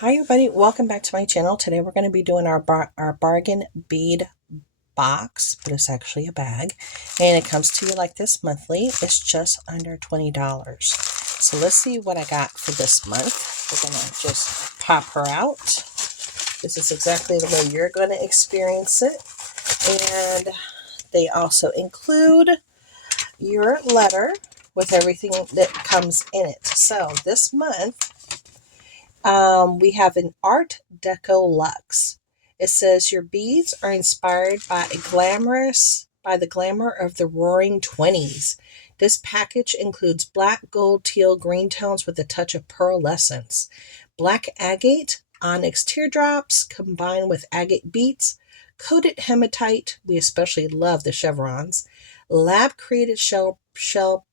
Hi everybody, welcome back to my channel. Today we're going to be doing our bargain bead box, but it's actually a bag, and it comes to you like this monthly. It's just under $20. So let's see what I got for this month. We're going to just pop her out. This is exactly the way you're going to experience it, and they also include your letter with everything that comes in it. So this month we have an Art Deco Luxe. It says your beads are inspired by the glamour of the roaring 20s. This package includes black, gold, teal, green tones with a touch of pearlescence. Black agate, onyx teardrops combined with agate beads, coated hematite, we especially love the chevrons, lab created shell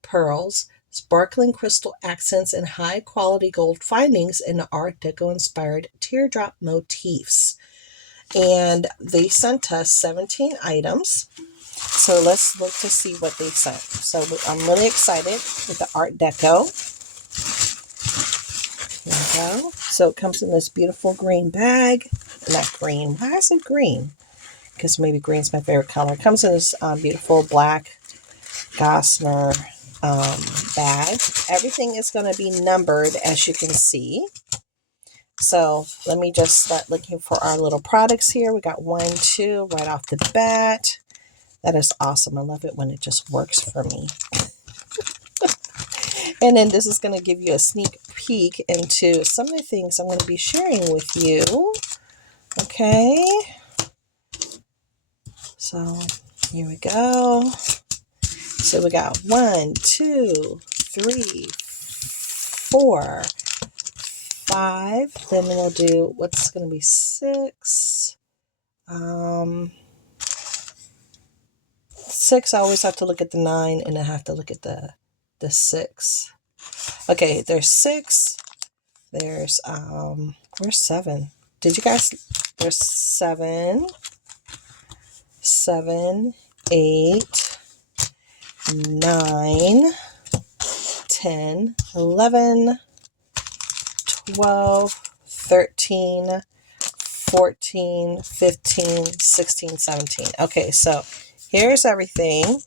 pearls, sparkling crystal accents, and high quality gold findings in the Art Deco inspired teardrop motifs. And they sent us 17 items. So let's look to see what they sent. So I'm really excited with the Art Deco. Here we go. So it comes in this beautiful green bag. Not green. Why is it green? Because maybe green's my favorite color. It comes in this beautiful black Gossamer bag. Everything is going to be numbered, as you can see. So let me just start looking for our little products here. We got 1, 2 right off the bat. That is awesome. I love it when it just works for me. And then this is going to give you a sneak peek into some of the things I'm going to be sharing with you. Okay. So here we go. So we got 1, 2, 3, 4, 5. Then we'll do what's going to be 6. 6. I always have to look at the 9, and I have to look at the 6. Okay, there's 6. There's where's 7? Did you guys? There's 7, 7, 8, 9, 10, 11, 12, 13, 14, 15, 16, 17. Okay, so here's everything,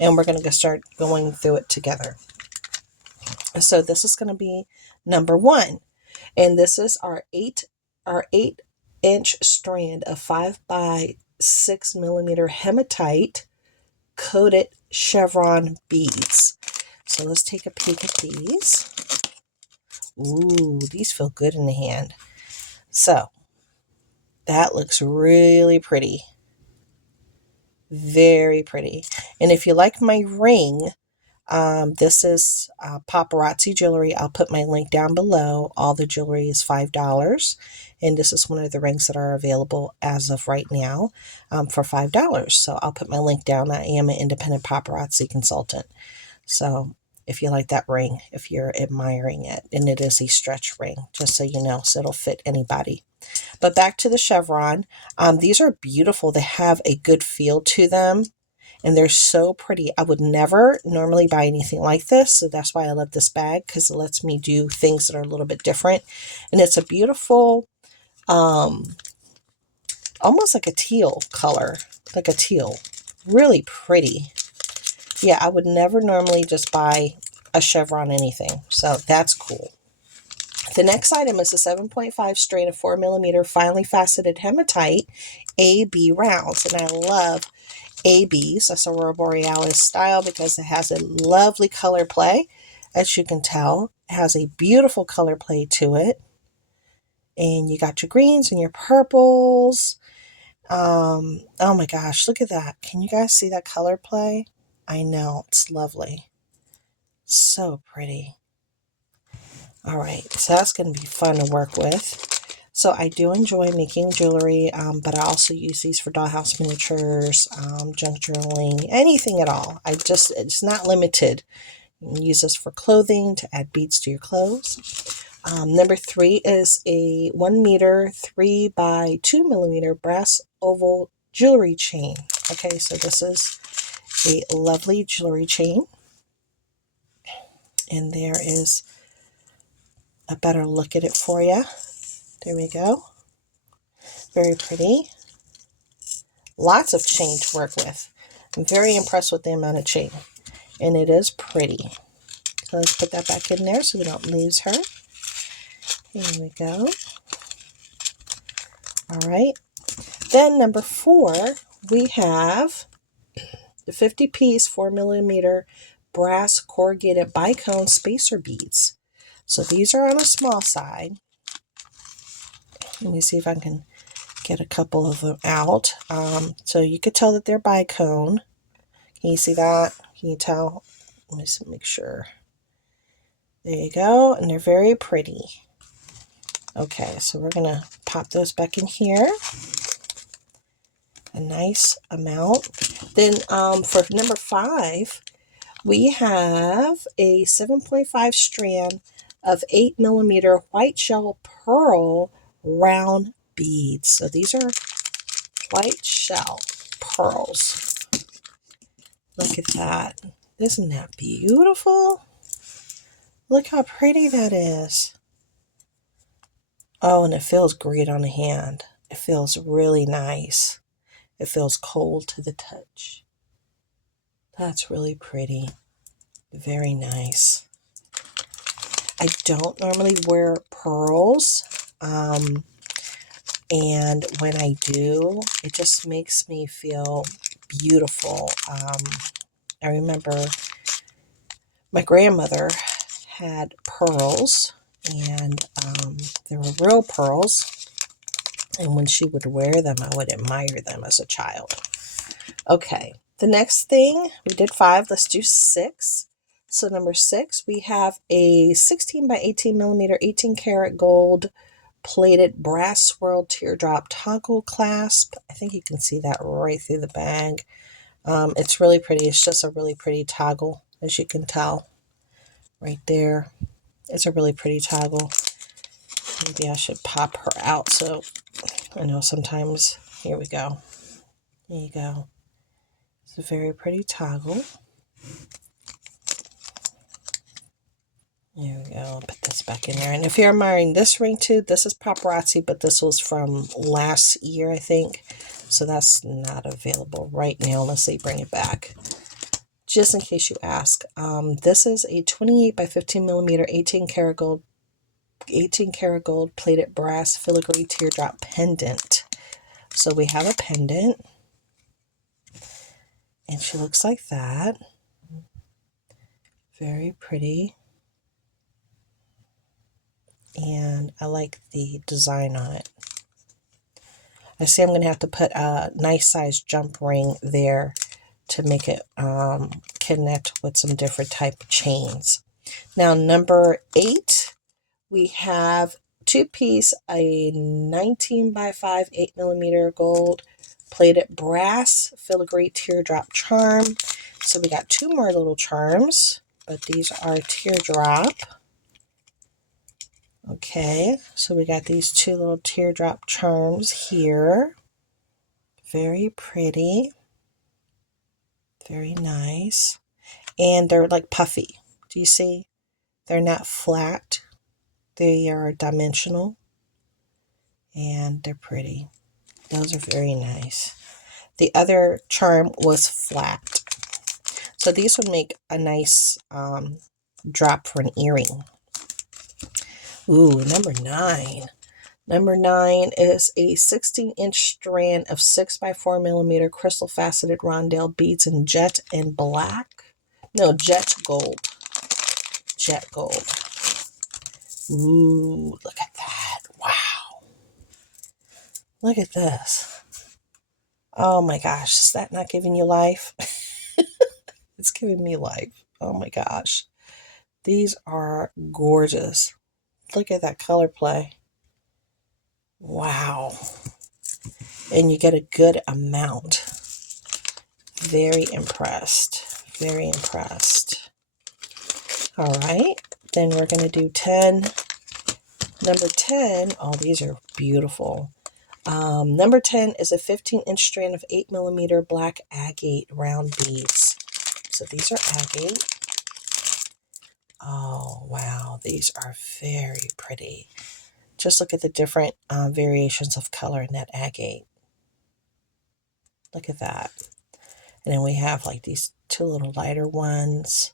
and we're going to start going through it together. So this is going to be number 1, and this is our 8-inch strand of 5 by 6 millimeter hematite coated chevron beads. So let's take a peek at these. Ooh, these feel good in the hand. So that looks really pretty. Very pretty. And if you like my ring, this is paparazzi jewelry. I'll put my link down below. All the jewelry is $5. And this is one of the rings that are available as of right now for $5. So I'll put my link down. I am an independent paparazzi consultant. So if you like that ring, if you're admiring it, and it is a stretch ring, just so you know, so it'll fit anybody. But back to the chevron. These are beautiful. They have a good feel to them, and they're so pretty. I would never normally buy anything like this, so that's why I love this bag, because it lets me do things that are a little bit different. And it's a beautiful, almost like a teal color, like a teal. Really pretty. Yeah, I would never normally just buy a chevron anything, so that's cool. The next item is a 7.5 strain of 4 millimeter finely faceted hematite AB rounds, and I love ABs, that's Aurora Borealis style, because it has a lovely color play. As you can tell, it has a beautiful color play to it. And you got your greens and your purples. Oh my gosh, look at that. Can you guys see that color play? I know, it's lovely. So pretty. All right, so that's going to be fun to work with. So I do enjoy making jewelry, but I also use these for dollhouse miniatures, junk journaling, anything at all. It's not limited. You can use this for clothing, to add beads to your clothes. Number 3 is a 1 meter 3 by 2 millimeter brass oval jewelry chain. Okay, so this is a lovely jewelry chain. And there is a better look at it for you. There we go. Very pretty. Lots of chain to work with. I'm very impressed with the amount of chain. And it is pretty. So let's put that back in there so we don't lose her. Here we go. All right. Then number 4, we have the 50-piece 4mm brass corrugated bicone spacer beads. So these are on a small side. Let me see if I can get a couple of them out. So you could tell that they're bicone. Can you see that? Can you tell? Let me just make sure. There you go. And they're very pretty. Okay, so we're going to pop those back in here. A nice amount. Then for number 5, we have a 7.5 strand of 8mm white shell pearl round beads. So these are white shell pearls. Look at that. Isn't that beautiful? Look how pretty that is. Oh, and it feels great on the hand. It feels really nice. It feels cold to the touch. That's really pretty. Very nice. I don't normally wear pearls. And when I do, it just makes me feel beautiful. I remember my grandmother had pearls, and they were real pearls. And when she would wear them, I would admire them as a child. Okay, the next thing, we did 5, let's do 6. So number 6, we have a 16 by 18mm 18 karat gold plated brass swirled teardrop toggle clasp. I think you can see that right through the bag. It's really pretty. It's just a really pretty toggle, as you can tell right there. It's a really pretty toggle. Maybe I should pop her out so I know sometimes. Here we go. There you go. It's a very pretty toggle. There we go. I'll put this back in there. And if you're admiring this ring too, this is paparazzi, but this was from last year, I think. So that's not available right now unless they bring it back. Just in case you ask. This is a 28 by 15mm 18 karat gold plated brass filigree teardrop pendant. So we have a pendant. And she looks like that. Very pretty. And I like the design on it. I see I'm going to have to put a nice size jump ring there to make it connect with some different type of chains. Now number 8, we have 2-piece, a 19 by 5 8mm gold plated brass filigree teardrop charm. So we got 2 more little charms, but these are teardrop. Okay, so we got these 2 little teardrop charms here. Very pretty. Very nice. And they're like puffy. Do you see? They're not flat. They are dimensional. And they're pretty. Those are very nice. The other charm was flat. So these would make a nice drop for an earring. Ooh, number 9. Number 9 is a 16-inch strand of 6 by 4mm crystal faceted rondelle beads in jet and black. No, jet gold. Jet gold. Ooh, look at that. Wow. Look at this. Oh my gosh, is that not giving you life? It's giving me life. Oh my gosh. These are gorgeous. Look at that color play. Wow. And you get a good amount. Very impressed. Very impressed. All right. Then we're going to do 10. Number 10. Oh, these are beautiful. Number 10 is a 15-inch strand of 8mm black agate round beads. So these are agate. Oh, wow. These are very pretty. Just look at the different variations of color in that agate. Look at that. And then we have like these two little lighter ones.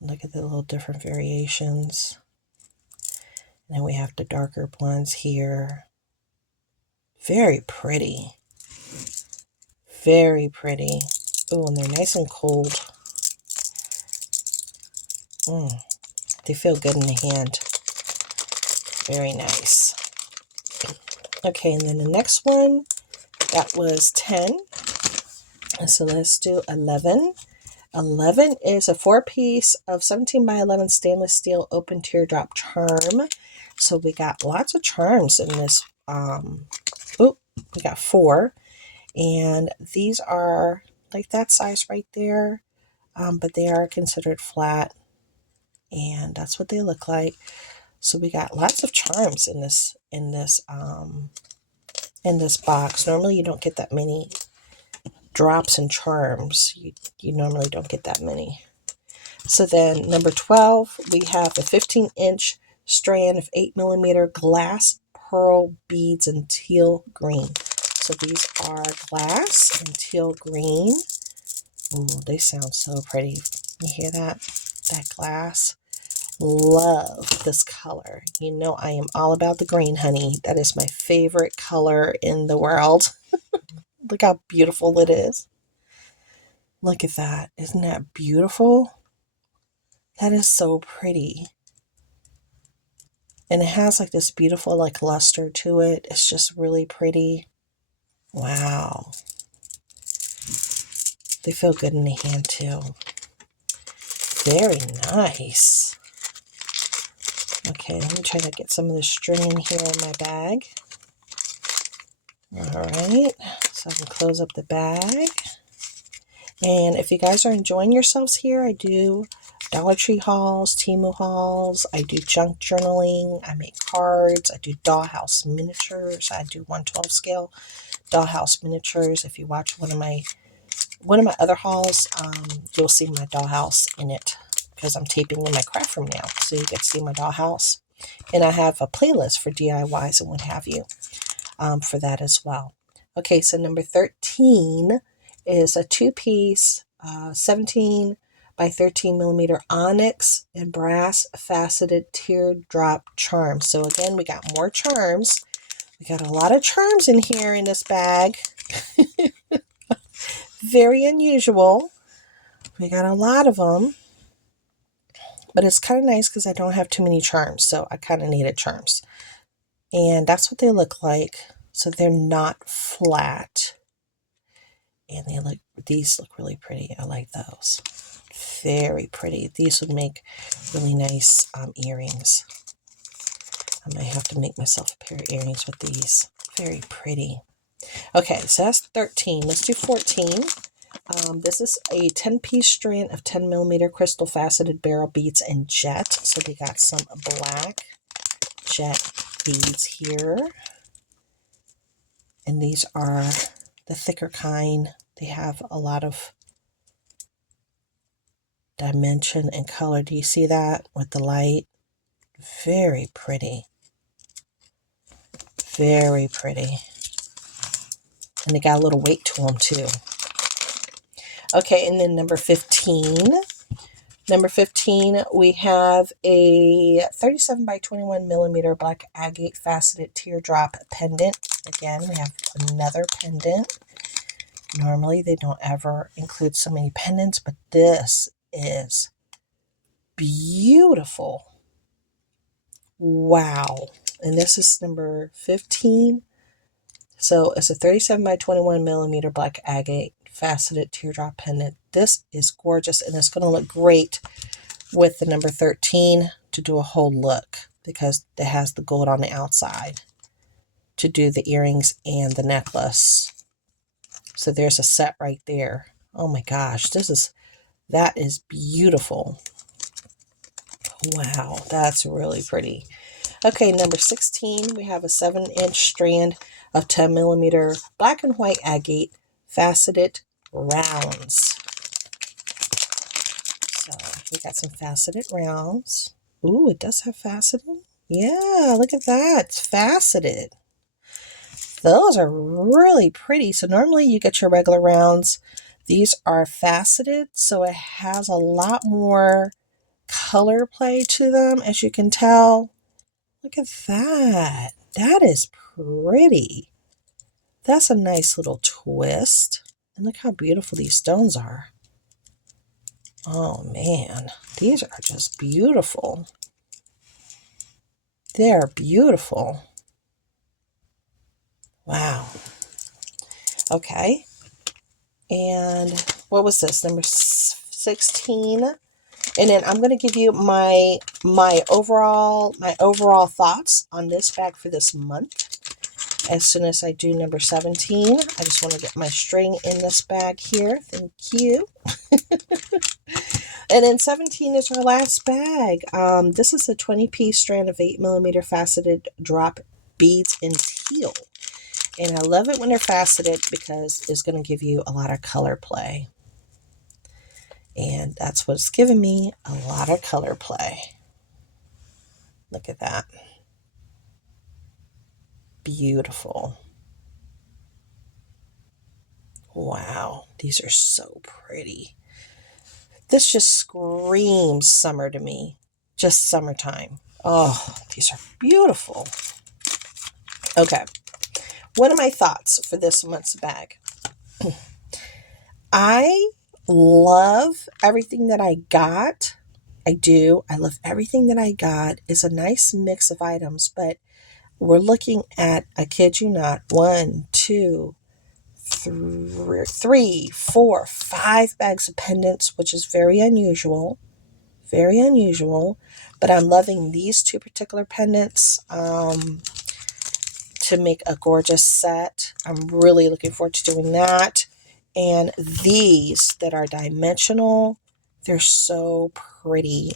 Look at the little different variations. And then we have the darker ones here. Very pretty. Very pretty. Oh, and they're nice and cold. They feel good in the hand. Very nice. Okay, and then the next one, that was 10. So let's do 11. 11 is a 4-piece of 17 by 11 stainless steel open teardrop charm. So we got lots of charms in this. We got 4. And these are like that size right there. But they are considered flat. And that's what they look like. So we got lots of charms in this box. Normally you don't get that many drops and charms. You normally don't get that many. So then number 12, we have a 15-inch strand of 8mm glass pearl beads in teal green. So these are glass and teal green. Ooh, they sound so pretty. You hear that? That glass. Love this color. You know I am all about the green, honey. That is my favorite color in the world. Look how beautiful it is. Look at that. Isn't that beautiful? That is so pretty. And it has like this beautiful like luster to it. It's just really pretty. Wow. They feel good in the hand too. Very nice. Okay, let me try to get some of the string in here in my bag. All right, so I can close up the bag. And if you guys are enjoying yourselves here, I do Dollar Tree hauls, Temu hauls, I do junk journaling, I make cards, I do dollhouse miniatures, I do 1/12 scale dollhouse miniatures. If you watch one of my other hauls, you'll see my dollhouse in it because I'm taping in my craft room now, so you get to see my dollhouse. And I have a playlist for DIYs and what have you for that as well. Okay, so number 13 is a 2-piece 17 by 13mm onyx and brass faceted teardrop charms. So again, we got more charms. We got a lot of charms in here in this bag. Very unusual. We got a lot of them. But it's kind of nice because I don't have too many charms, so I kind of needed charms. And that's what they look like. So they're not flat. And these look really pretty. I like those. Very pretty. These would make really nice earrings. I might have to make myself a pair of earrings with these. Very pretty. Okay, so that's 13. Let's do 14. This is a 10-piece strand of 10mm crystal faceted beryl beads in jet. So we got some black jet beads here. And these are the thicker kind. They have a lot of dimension and color. Do you see that with the light? Very pretty. Very pretty. And they got a little weight to them too. Okay, and then number 15. Number 15, we have a 37 by 21mm black agate faceted teardrop pendant. Again, we have another pendant. Normally, they don't ever include so many pendants, but this is beautiful. Wow. And this is number 15. So it's a 37 by 21mm black agate faceted teardrop pendant. This is gorgeous, and it's going to look great with the number 13 to do a whole look because it has the gold on the outside to do the earrings and the necklace. So there's a set right there. Oh my gosh, that is beautiful. Wow, that's really pretty. Okay, number 16, we have a 7-inch strand of 10mm black and white agate faceted rounds. So we got some faceted rounds. Ooh, it does have faceting. Yeah, look at that. It's faceted. Those are really pretty. So normally you get your regular rounds. These are faceted, so it has a lot more color play to them, as you can tell. Look at that. That is pretty. That's a nice little twist. And look how beautiful these stones are. Oh man, these are just beautiful. They're beautiful. Wow. Okay. And what was this? Number 16. And then I'm going to give you my overall thoughts on this bag for this month. As soon as I do number 17, I just want to get my string in this bag here. Thank you. And then 17 is our last bag. This is a 20-piece strand of 8mm faceted drop beads in teal. And I love it when they're faceted because it's going to give you a lot of color play. And that's what's giving me, a lot of color play. Look at that. Beautiful. Wow, these are so pretty. This just screams summer to me. Just summertime. Oh, these are beautiful. Okay, what are my thoughts for this month's bag? I love everything that I got. I do. I love everything that I got. It's a nice mix of items, but we're looking at, I kid you not, 1, 2, 3, 4, 5 bags of pendants, which is very unusual. Very unusual. But I'm loving these two particular pendants to make a gorgeous set. I'm really looking forward to doing that. And these that are dimensional, they're so pretty.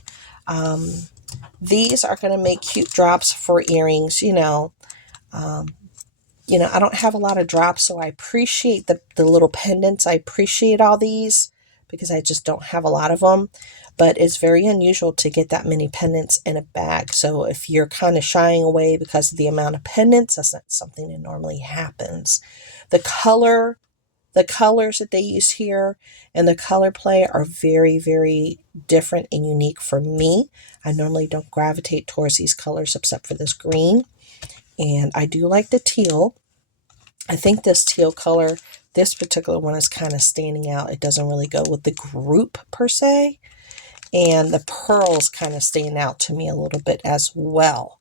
These are going to make cute drops for earrings, I don't have a lot of drops, so I appreciate the little pendants. I appreciate all these because I just don't have a lot of them. But it's very unusual to get that many pendants in a bag. So if you're kind of shying away because of the amount of pendants, that's not something that normally happens. The colors that they use here and the color play are very, very different and unique for me. I normally don't gravitate towards these colors except for this green. And I do like the teal. I think this teal color, this particular one is kind of standing out. It doesn't really go with the group per se. And the pearls kind of stand out to me a little bit as well.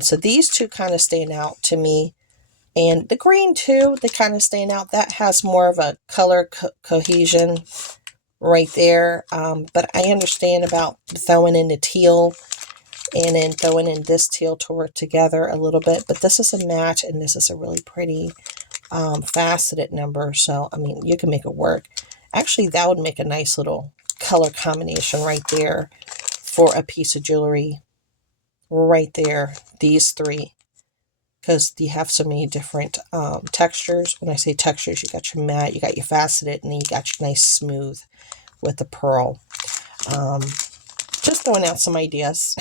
So these two kind of stand out to me. And the green too, they kind of stand out. That has more of a color cohesion right there. But I understand about throwing in the teal and then throwing in this teal to work together a little bit. But this is a match and this is a really pretty faceted number. So, I mean, you can make it work. Actually, that would make a nice little color combination right there for a piece of jewelry. Right there, these three. Because you have so many different textures. When I say textures, you got your matte, you got your faceted, and then you got your nice smooth with the pearl. Just throwing out some ideas.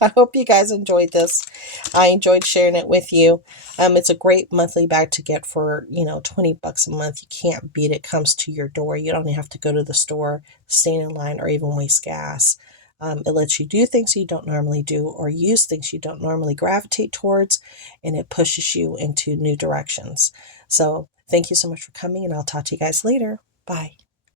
I hope you guys enjoyed this. I enjoyed sharing it with you. It's a great monthly bag to get for, $20 a month. You can't beat it. Comes to your door. You don't have to go to the store, stand in line, or even waste gas. It lets you do things you don't normally do or use things you don't normally gravitate towards, and it pushes you into new directions. So thank you so much for coming, and I'll talk to you guys later. Bye.